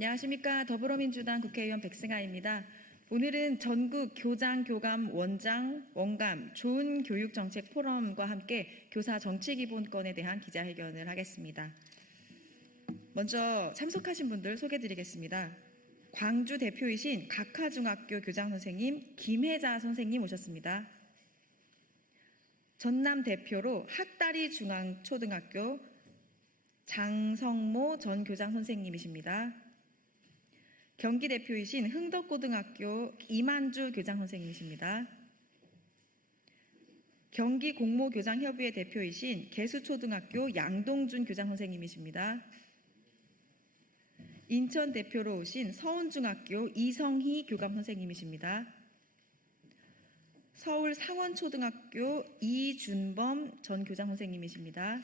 안녕하십니까. 더불어민주당 국회의원 백승아입니다. 오늘은 전국 교장, 교감, 원장, 원감, 좋은 교육정책 포럼과 함께 교사 정치기본권에 대한 기자회견을 하겠습니다. 먼저 참석하신 분들 소개드리겠습니다. 광주 대표이신 각하중학교 교장선생님 김혜자 선생님 오셨습니다. 전남 대표로 학다리 중앙초등학교 장성모 전 교장선생님이십니다. 경기 대표이신 흥덕고등학교 이만주 교장선생님이십니다. 경기 공모교장협의회 대표이신 계수초등학교 양동준 교장선생님이십니다. 인천 대표로 오신 서운중학교 이성희 교감선생님이십니다. 서울 상원초등학교 이준범 전 교장선생님이십니다.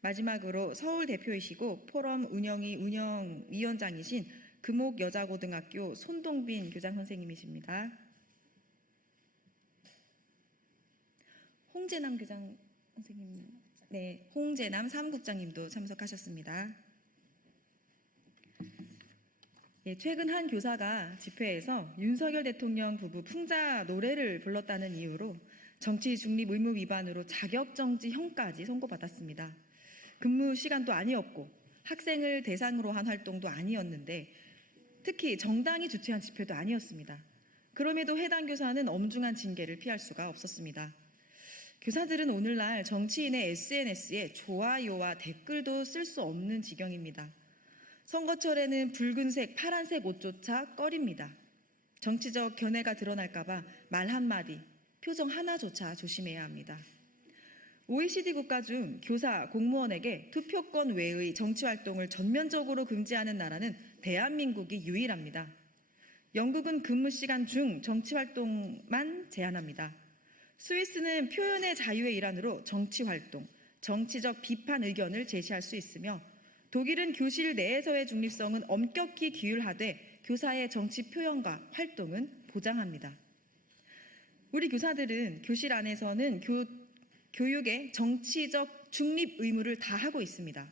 마지막으로 서울 대표이시고 포럼 운영위원장이신 금옥여자고등학교 손동빈 교장선생님이십니다. 홍재남 교장선생님, 네, 홍재남 사무국장님도 참석하셨습니다. 최근 한 교사가 집회에서 윤석열 대통령 부부 풍자 노래를 불렀다는 이유로 정치 중립 의무 위반으로 자격정지형까지 선고받았습니다. 근무 시간도 아니었고 학생을 대상으로 한 활동도 아니었는데 특히 정당이 주최한 집회도 아니었습니다. 그럼에도 해당 교사는 엄중한 징계를 피할 수가 없었습니다. 교사들은 오늘날 정치인의 SNS에 좋아요와 댓글도 쓸 수 없는 지경입니다. 선거철에는 붉은색, 파란색 옷조차 꺼립니다. 정치적 견해가 드러날까봐 말 한마디, 표정 하나조차 조심해야 합니다. OECD 국가 중 교사, 공무원에게 투표권 외의 정치활동을 전면적으로 금지하는 나라는 대한민국이 유일합니다. 영국은 근무 시간 중 정치활동만 제한합니다. 스위스는 표현의 자유의 일환으로 정치활동, 정치적 비판 의견을 제시할 수 있으며 독일은 교실 내에서의 중립성은 엄격히 규율하되 교사의 정치 표현과 활동은 보장합니다. 우리 교사들은 교실 안에서는 교육의 정치적 중립 의무를 다하고 있습니다.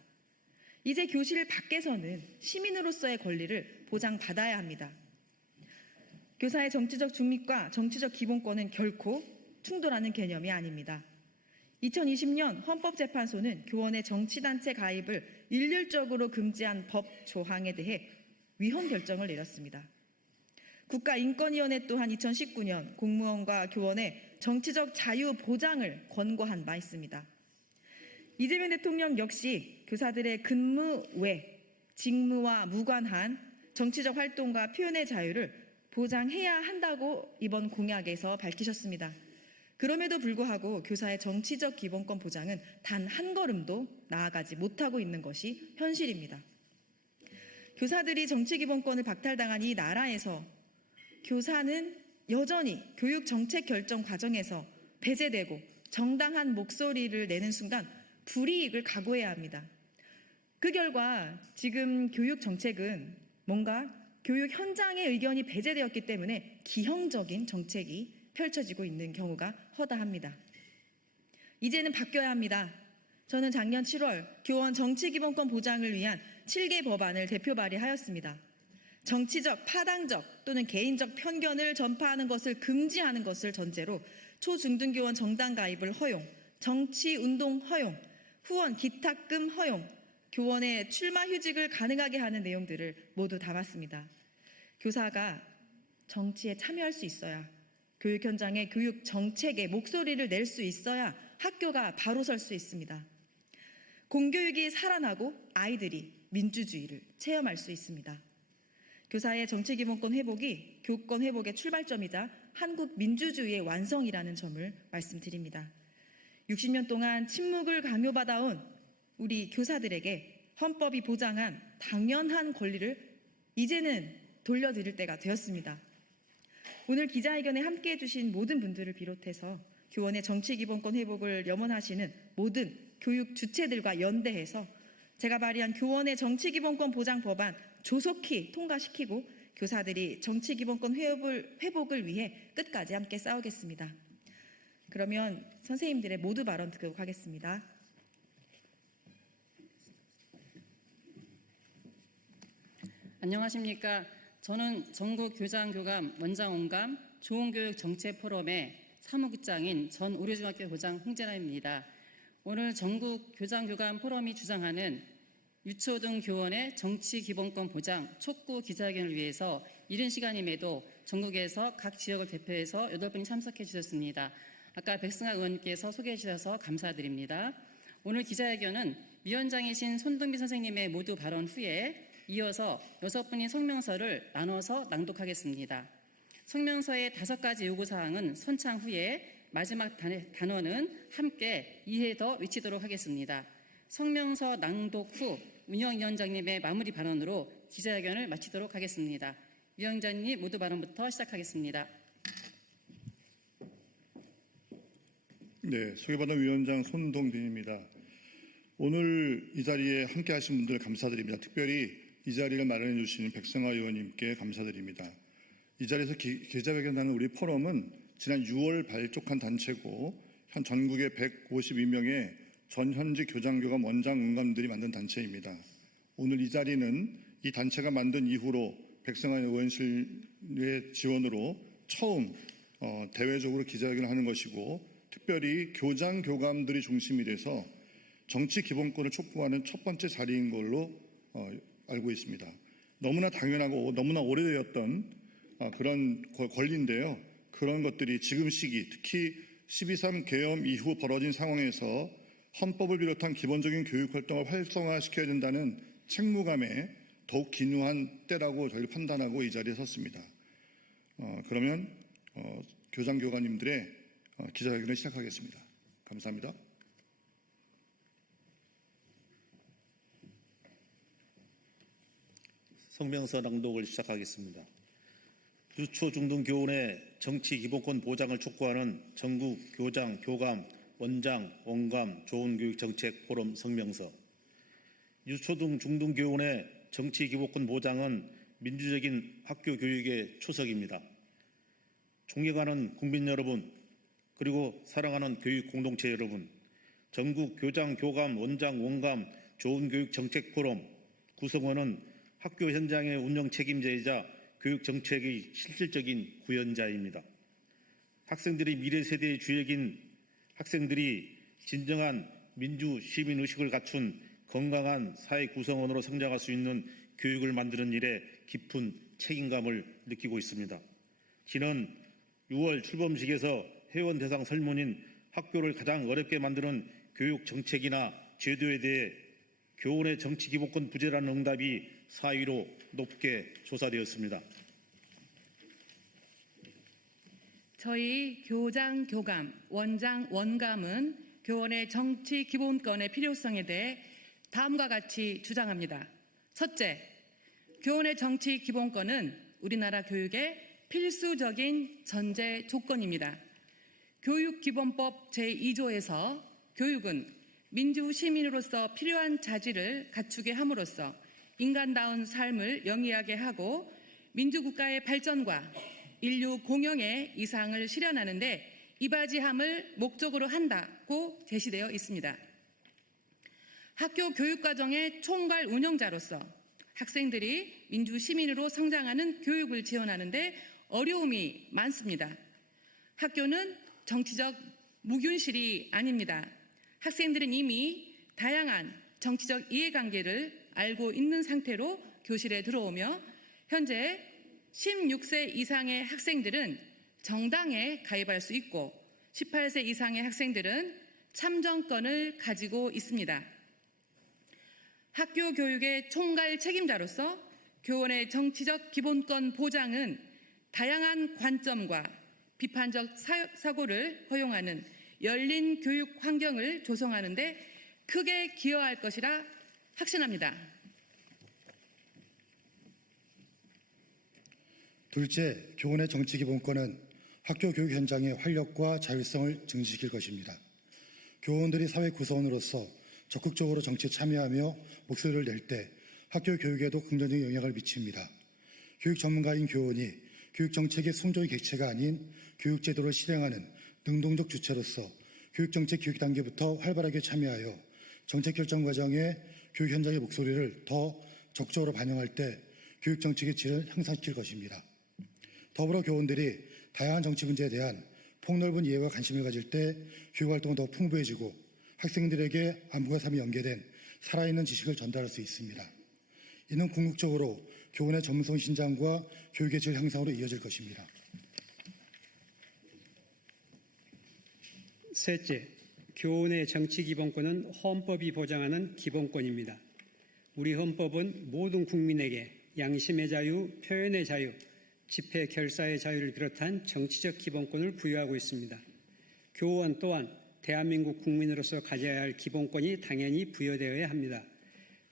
이제 교실 밖에서는 시민으로서의 권리를 보장받아야 합니다. 교사의 정치적 중립과 정치적 기본권은 결코 충돌하는 개념이 아닙니다. 2020년 헌법재판소는 교원의 정치단체 가입을 일률적으로 금지한 법 조항에 대해 위헌 결정을 내렸습니다. 국가인권위원회 또한 2019년 공무원과 교원의 정치적 자유 보장을 권고한 바 있습니다. 이재명 대통령 역시 교사들의 근무 외 직무와 무관한 정치적 활동과 표현의 자유를 보장해야 한다고 이번 공약에서 밝히셨습니다. 그럼에도 불구하고 교사의 정치적 기본권 보장은 단 한 걸음도 나아가지 못하고 있는 것이 현실입니다. 교사들이 정치 기본권을 박탈당한 이 나라에서 교사는 여전히 교육 정책 결정 과정에서 배제되고 정당한 목소리를 내는 순간 불이익을 각오해야 합니다. 그 결과 지금 교육 정책은 뭔가 교육 현장의 의견이 배제되었기 때문에 기형적인 정책이 펼쳐지고 있는 경우가 허다합니다. 이제는 바뀌어야 합니다. 저는 작년 7월 교원 정치기본권 보장을 위한 7개 법안을 대표 발의하였습니다. 정치적, 파당적 또는 개인적 편견을 전파하는 것을 금지하는 것을 전제로 초중등교원 정당 가입을 허용, 정치운동 허용, 후원 기탁금 허용, 교원의 출마 휴직을 가능하게 하는 내용들을 모두 담았습니다. 교사가 정치에 참여할 수 있어야, 교육 현장의 교육 정책에 목소리를 낼 수 있어야 학교가 바로 설 수 있습니다. 공교육이 살아나고 아이들이 민주주의를 체험할 수 있습니다. 교사의 정치기본권 회복이 교권 회복의 출발점이자 한국 민주주의의 완성이라는 점을 말씀드립니다. 60년 동안 침묵을 강요받아온 우리 교사들에게 헌법이 보장한 당연한 권리를 이제는 돌려드릴 때가 되었습니다. 오늘 기자회견에 함께해 주신 모든 분들을 비롯해서 교원의 정치기본권 회복을 염원하시는 모든 교육 주체들과 연대해서 제가 발의한 교원의 정치기본권 보장 법안 조속히 통과시키고 교사들이 정치기본권 회복을 위해 끝까지 함께 싸우겠습니다. 그러면 선생님들의 모두 발언 듣도록 하겠습니다. 안녕하십니까. 저는 전국교장교감 원장원감 좋은교육정책포럼의 사무국장인 전 오류중학교 교장 홍재라입니다. 오늘 전국교장교감 포럼이 주장하는 유초등 교원의 정치기본권 보장 촉구 기자회견을 위해서 이른 시간임에도 전국에서 각 지역을 대표해서 8분이 참석해 주셨습니다. 아까 백승아 의원님께서 소개해 주셔서 감사드립니다. 오늘 기자회견은 위원장이신 손동비 선생님의 모두 발언 후에 이어서 6분이 성명서를 나눠서 낭독하겠습니다. 성명서의 5가지 요구사항은 선창 후에 마지막 단어는 함께 이해 더 외치도록 하겠습니다. 성명서 낭독 후 운영위원장님의 마무리 발언으로 기자회견을 마치도록 하겠습니다. 위원장님 모두 발언부터 시작하겠습니다. 네, 소개받은 위원장 손동빈입니다. 오늘 이 자리에 함께 하신 분들 감사드립니다. 특별히 이 자리를 마련해 주신 백승아 의원님께 감사드립니다. 이 자리에서 기자회견하는 우리 포럼은 지난 6월 발족한 단체고 현 전국의 152명의 전현직 교장교감 원장 원감들이 만든 단체입니다. 오늘 이 자리는 이 단체가 만든 이후로 백승아 의원실의 지원으로 처음 대외적으로 기자회견을 하는 것이고 특별히 교장 교감들이 중심이 돼서 정치 기본권을 촉구하는 첫 번째 자리인 걸로 알고 있습니다. 너무나 당연하고 너무나 오래되었던 그런 권리인데요. 그런 것들이 지금 시기, 특히 12.3 계엄 이후 벌어진 상황에서 헌법을 비롯한 기본적인 교육활동을 활성화시켜야 된다는 책무감에 더욱 기묘한 때라고 저희를 판단하고 이 자리에 섰습니다. 그러면 교장교감님들의 기자회견을 시작하겠습니다. 감사합니다. 성명서 낭독을 시작하겠습니다. 유초 중등 교원의 정치 기본권 보장을 촉구하는 전국 교장, 교감, 원장, 원감, 좋은교육정책 포럼 성명서. 유초등 중등 교원의 정치 기본권 보장은 민주적인 학교 교육의 초석입니다. 존경하는 국민 여러분, 그리고 사랑하는 교육 공동체 여러분, 전국 교장, 교감, 원장, 원감, 좋은교육정책 포럼 구성원은 학교 현장의 운영 책임자이자 교육 정책의 실질적인 구현자입니다. 학생들이 미래 세대의 주역인 학생들이 진정한 민주 시민 의식을 갖춘 건강한 사회 구성원으로 성장할 수 있는 교육을 만드는 일에 깊은 책임감을 느끼고 있습니다. 지난 6월 출범식에서 회원 대상 설문인 학교를 가장 어렵게 만드는 교육 정책이나 제도에 대해 교원의 정치 기본권 부재라는 응답이 4위로 높게 조사되었습니다. 저희 교장, 교감, 원장, 원감은 교원의 정치 기본권의 필요성에 대해 다음과 같이 주장합니다. 첫째, 교원의 정치 기본권은 우리나라 교육의 필수적인 전제 조건입니다. 교육기본법 제2조에서 교육은 민주 시민으로서 필요한 자질을 갖추게 함으로써 인간다운 삶을 영위하게 하고 민주국가의 발전과 인류 공영의 이상을 실현하는 데 이바지함을 목적으로 한다고 제시되어 있습니다. 학교 교육과정의 총괄 운영자로서 학생들이 민주 시민으로 성장하는 교육을 지원하는 데 어려움이 많습니다. 학교는 정치적 무균실이 아닙니다. 학생들은 이미 다양한 정치적 이해관계를 알고 있는 상태로 교실에 들어오며 현재 16세 이상의 학생들은 정당에 가입할 수 있고 18세 이상의 학생들은 참정권을 가지고 있습니다. 학교 교육의 총괄 책임자로서 교원의 정치적 기본권 보장은 다양한 관점과 비판적 사고를 허용하는 열린 교육 환경을 조성하는 데 크게 기여할 것이라 확신합니다. 둘째, 교원의 정치 기본권은 학교 교육 현장의 활력과 자율성을 증진시킬 것입니다. 교원들이 사회 구성원으로서 적극적으로 정치에 참여하며 목소리를 낼 때 학교 교육에도 긍정적인 영향을 미칩니다. 교육 전문가인 교원이 교육 정책의 순조의 객체가 아닌 교육 제도를 실행하는 능동적 주체로서 교육 정책 교육 단계부터 활발하게 참여하여 정책 결정 과정에 교육 현장의 목소리를 더 적극적으로 반영할 때 교육 정책의 질을 향상시킬 것입니다. 더불어 교원들이 다양한 정치 문제에 대한 폭넓은 이해와 관심을 가질 때 교육활동은 더 풍부해지고 학생들에게 안목과 삶이 연계된 살아있는 지식을 전달할 수 있습니다. 이는 궁극적으로 교원의 전문성 신장과 교육의 질 향상으로 이어질 것입니다. 셋째, 교원의 정치 기본권은 헌법이 보장하는 기본권입니다. 우리 헌법은 모든 국민에게 양심의 자유, 표현의 자유, 집회 결사의 자유를 비롯한 정치적 기본권을 부여하고 있습니다. 교원 또한 대한민국 국민으로서 가져야 할 기본권이 당연히 부여되어야 합니다.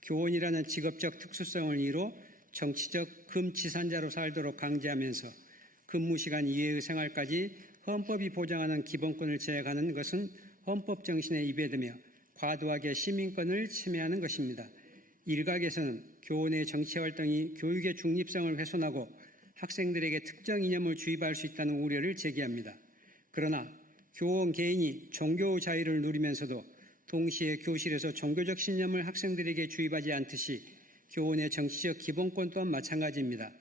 교원이라는 직업적 특수성을 이유로 정치적 금치산자로 살도록 강제하면서 근무시간 이외의 생활까지 헌법이 보장하는 기본권을 제약하는 것은 헌법 정신에 위배되며 과도하게 시민권을 침해하는 것입니다. 일각에서는 교원의 정치활동이 교육의 중립성을 훼손하고 학생들에게 특정 이념을 주입할 수 있다는 우려를 제기합니다. 그러나 교원 개인이 종교 자유를 누리면서도 동시에 교실에서 종교적 신념을 학생들에게 주입하지 않듯이 교원의 정치적 기본권 또한 마찬가지입니다.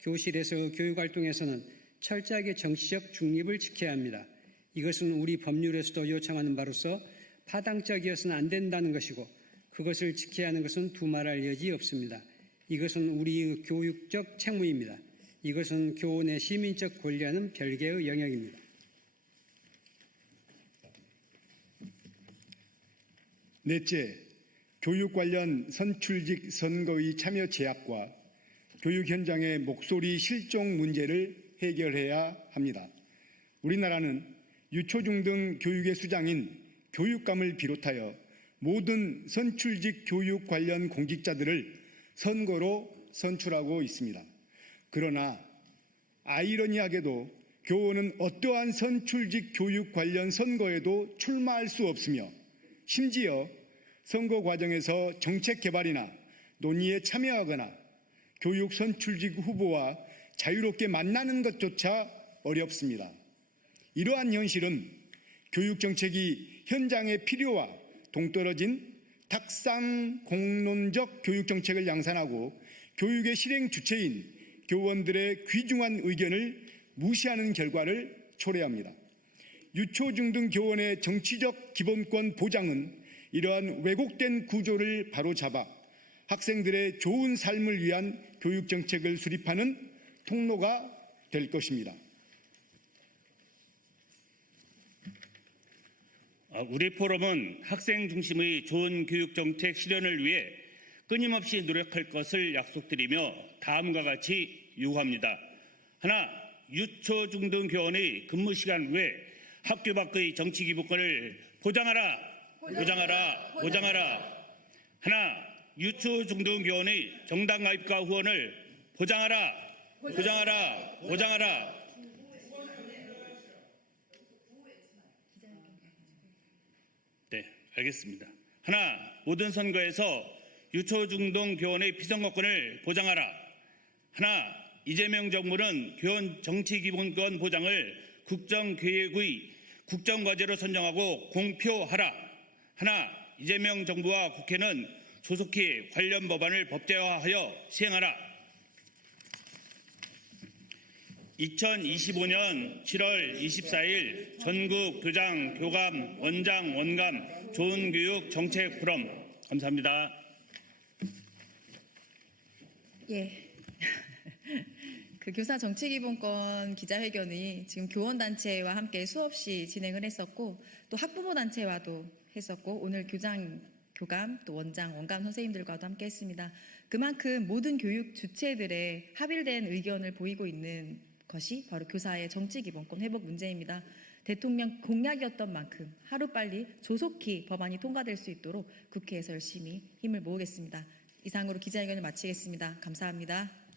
교실에서 교육활동에서는 철저하게 정치적 중립을 지켜야 합니다. 이것은 우리 법률에서도 요청하는 바로서 파당적이어서는 안 된다는 것이고 그것을 지켜야 하는 것은 두말할 여지 없습니다. 이것은 우리의 교육적 책무입니다. 이것은 교원의 시민적 권리와는 별개의 영역입니다. 넷째, 교육 관련 선출직 선거의 참여 제약과 교육 현장의 목소리 실종 문제를 해결해야 합니다. 우리나라는 유초중등 교육의 수장인 교육감을 비롯하여 모든 선출직 교육 관련 공직자들을 선거로 선출하고 있습니다. 그러나 아이러니하게도 교원은 어떠한 선출직 교육 관련 선거에도 출마할 수 없으며 심지어 선거 과정에서 정책 개발이나 논의에 참여하거나 교육 선출직 후보와 자유롭게 만나는 것조차 어렵습니다. 이러한 현실은 교육 정책이 현장의 필요와 동떨어진 탁상 공론적 교육 정책을 양산하고 교육의 실행 주체인 교원들의 귀중한 의견을 무시하는 결과를 초래합니다. 유초중등 교원의 정치적 기본권 보장은 이러한 왜곡된 구조를 바로잡아 학생들의 좋은 삶을 위한 교육 정책을 수립하는 통로가 될 것입니다. 우리 포럼은 학생 중심의 좋은 교육 정책 실현을 위해 끊임없이 노력할 것을 약속드리며 다음과 같이 요구합니다. 하나, 유초 중등 교원의 근무 시간 외 학교 밖의 정치 기본권을 보장하라. 하나, 유초 중등 교원의 정당 가입과 후원을 보장하라. 네, 알겠습니다. 하나, 모든 선거에서 유초 중등 교원의 피선거권을 보장하라. 하나, 이재명 정부는 교원 정치 기본권 보장을 국정계획의 국정과제로 선정하고 공표하라. 하나, 이재명 정부와 국회는 조속히 관련 법안을 법제화하여 시행하라. 2025년 7월 24일 전국 교장, 교감, 원장, 원감 좋은 교육 정책 포럼 감사합니다. 예. 그 교사 정치기본권 기자회견이 지금 교원단체와 함께 수없이 진행을 했었고 또 학부모단체와도 했었고 오늘 교장, 교감, 또 원장, 원감 선생님들과도 함께 했습니다. 그만큼 모든 교육 주체들의 합일된 의견을 보이고 있는 것이 바로 교사의 정치기본권 회복 문제입니다. 대통령 공약이었던 만큼 하루빨리 조속히 법안이 통과될 수 있도록 국회에서 열심히 힘을 모으겠습니다. 이상으로 기자회견을 마치겠습니다. 감사합니다.